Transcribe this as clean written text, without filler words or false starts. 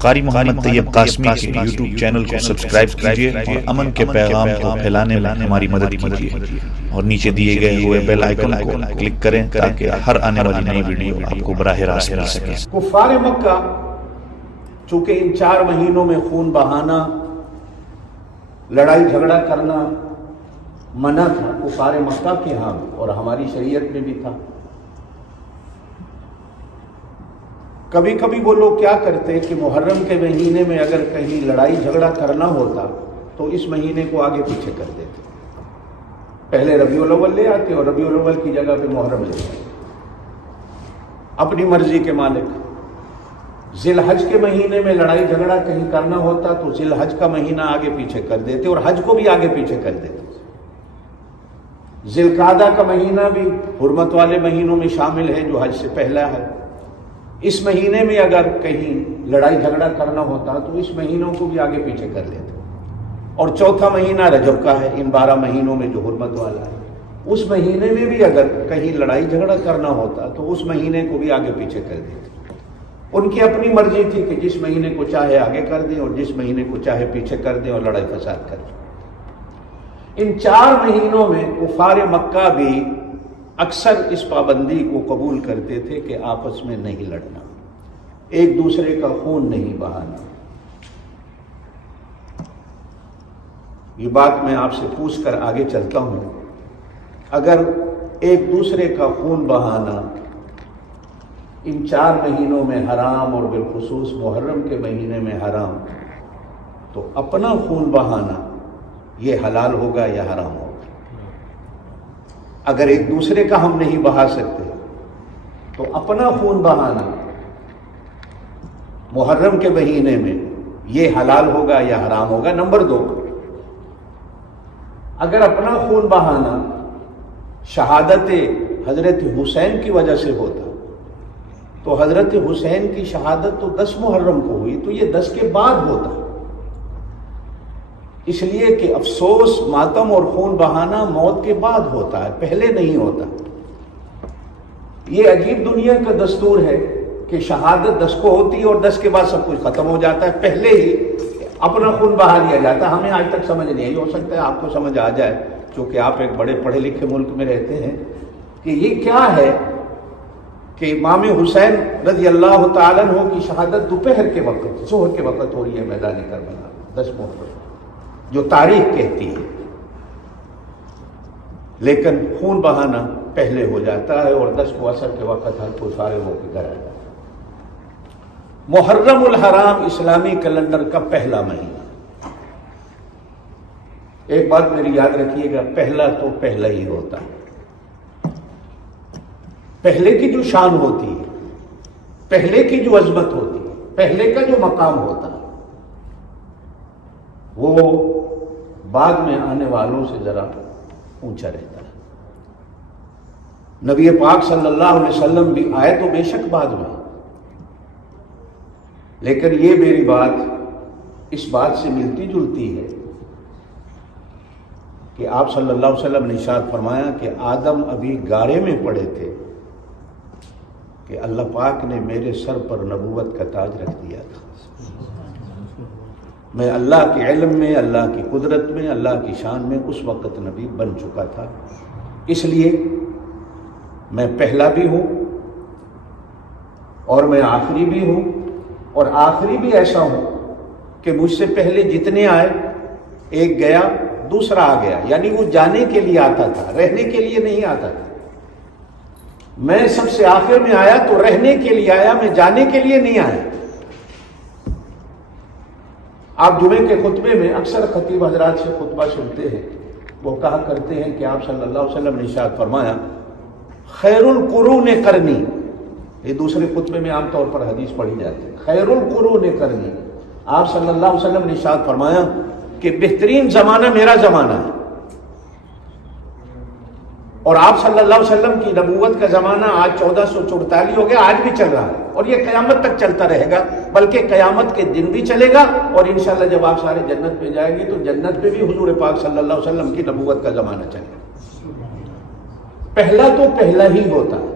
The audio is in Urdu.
قاری محمد طیب قاسمی کے یوٹیوب چینل کو سبسکرائب کیجئے اور امن کے پیغام کو پھیلانے میں ہماری مدد کیجئے اور نیچے دیے گئے ہوئے بیل آئیکن کو کلک کریں تاکہ ہر آنے والی نئی ویڈیو آپ کو براہ راست مل سکے۔ کفار مکہ چونکہ ان 4 مہینوں میں خون بہانا، لڑائی جھگڑا کرنا منع تھا کفار مکہ کے ہاں اور ہماری شریعت میں بھی تھا۔ کبھی کبھی وہ لوگ کیا کرتے کہ محرم کے مہینے میں اگر کہیں لڑائی جھگڑا کرنا ہوتا تو اس مہینے کو آگے پیچھے کر دیتے، پہلے ربیع الاول لے آتے اور ربیع الاول کی جگہ پہ محرم لے آتے، اپنی مرضی کے مالک۔ ذی الحج کے مہینے میں لڑائی جھگڑا کہیں کرنا ہوتا تو ذی الحج کا مہینہ آگے پیچھے کر دیتے اور حج کو بھی آگے پیچھے کر دیتے۔ ذی القعدہ کا مہینہ بھی حرمت والے مہینوں میں شامل ہے جو حج سے پہلا ہے۔ اس مہینے میں اگر کہیں لڑائی جھگڑا کرنا ہوتا تو اس مہینوں کو بھی آگے پیچھے کر لیتے۔ اور چوتھا مہینہ رجب کا ہے، ان 12 مہینوں میں جو حرمت والا ہے، اس مہینے میں بھی اگر کہیں لڑائی جھگڑا کرنا ہوتا تو اس مہینے کو بھی آگے پیچھے کر دیتے۔ ان کی اپنی مرضی تھی کہ جس مہینے کو چاہے آگے کر دیں اور جس مہینے کو چاہے پیچھے کر دیں اور لڑائی فساد کر دیں۔ ان 4 مہینوں میں کفار مکہ بھی اکثر اس پابندی کو قبول کرتے تھے کہ آپس میں نہیں لڑنا، ایک دوسرے کا خون نہیں بہانا۔ یہ بات میں آپ سے پوچھ کر آگے چلتا ہوں، اگر ایک دوسرے کا خون بہانا ان 4 مہینوں میں حرام اور بالخصوص محرم کے مہینے میں حرام، تو اپنا خون بہانا یہ حلال ہوگا یا حرام ہوگا؟ اگر ایک دوسرے کا ہم نہیں بہا سکتے تو اپنا خون بہانا محرم کے مہینے میں یہ حلال ہوگا یا حرام ہوگا؟ نمبر 2، اگر اپنا خون بہانا شہادت حضرت حسین کی وجہ سے ہوتا تو حضرت حسین کی شہادت تو 10 محرم کو ہوئی، تو یہ 10 کے بعد ہوتا، اس لیے کہ افسوس، ماتم اور خون بہانا موت کے بعد ہوتا ہے، پہلے نہیں ہوتا۔ یہ عجیب دنیا کا دستور ہے کہ شہادت 10 کو ہوتی ہے اور 10 کے بعد سب کچھ ختم ہو جاتا ہے، پہلے ہی اپنا خون بہا لیا جاتا ہے۔ ہمیں آج تک سمجھ نہیں آئی، ہو سکتا ہے آپ کو سمجھ آ جائے چونکہ آپ ایک بڑے پڑھے لکھے ملک میں رہتے ہیں، کہ یہ کیا ہے کہ امام حسین رضی اللہ تعالیٰ عنہ کی شہادت دوپہر کے وقت، ظہر کے وقت ہو رہی ہے میدان کربلا 10 محرم، جو تاریخ کہتی ہے، لیکن خون بہانا پہلے ہو جاتا ہے اور 10 کو عصر کے وقت ہر کوئی فارغ ہو کے گھر آ جاتا ہے۔ محرم الحرام اسلامی کیلنڈر کا پہلا مہینہ۔ ایک بات میری یاد رکھیے گا، پہلا تو پہلا ہی ہوتا ہے۔ پہلے کی جو شان ہوتی ہے، پہلے کی جو عظمت ہوتی ہے، پہلے کا جو مقام ہوتا ہے، وہ بعد میں آنے والوں سے ذرا اونچا رہتا ہے۔ نبی پاک صلی اللہ علیہ وسلم بھی آئے تو بے شک بعد میں، لیکن یہ میری بات اس بات سے ملتی جلتی ہے کہ آپ صلی اللہ علیہ وسلم نے ارشاد فرمایا کہ آدم ابھی گارے میں پڑے تھے کہ اللہ پاک نے میرے سر پر نبوت کا تاج رکھ دیا تھا۔ میں اللہ کے علم میں، اللہ کی قدرت میں، اللہ کی شان میں اس وقت نبی بن چکا تھا، اس لیے میں پہلا بھی ہوں اور میں آخری بھی ہوں، اور آخری بھی ایسا ہوں کہ مجھ سے پہلے جتنے آئے ایک گیا دوسرا آ گیا، یعنی وہ جانے کے لیے آتا تھا، رہنے کے لیے نہیں آتا تھا۔ میں سب سے آخر میں آیا تو رہنے کے لیے آیا، میں جانے کے لیے نہیں آیا۔ آپ جمعے کے خطبے میں اکثر خطیب حضرات سے خطبہ سنتے ہیں، وہ کہا کرتے ہیں کہ آپ صلی اللہ علیہ وسلم نے ارشاد فرمایا خیر القرون قرنی، یہ دوسرے خطبے میں عام طور پر حدیث پڑھی جاتی ہے، خیر القرون قرنی۔ آپ صلی اللہ علیہ وسلم نے ارشاد فرمایا کہ بہترین زمانہ میرا زمانہ ہے، اور آپ صلی اللہ علیہ وسلم کی نبوت کا زمانہ آج 1444 ہو گیا، آج بھی چل رہا ہے اور یہ قیامت تک چلتا رہے گا، بلکہ قیامت کے دن بھی چلے گا، اور انشاءاللہ جب آپ سارے جنت میں جائیں گے تو جنت میں بھی حضور پاک صلی اللہ علیہ وسلم کی نبوت کا زمانہ چلے گا۔ پہلا تو پہلا ہی ہوتا ہے۔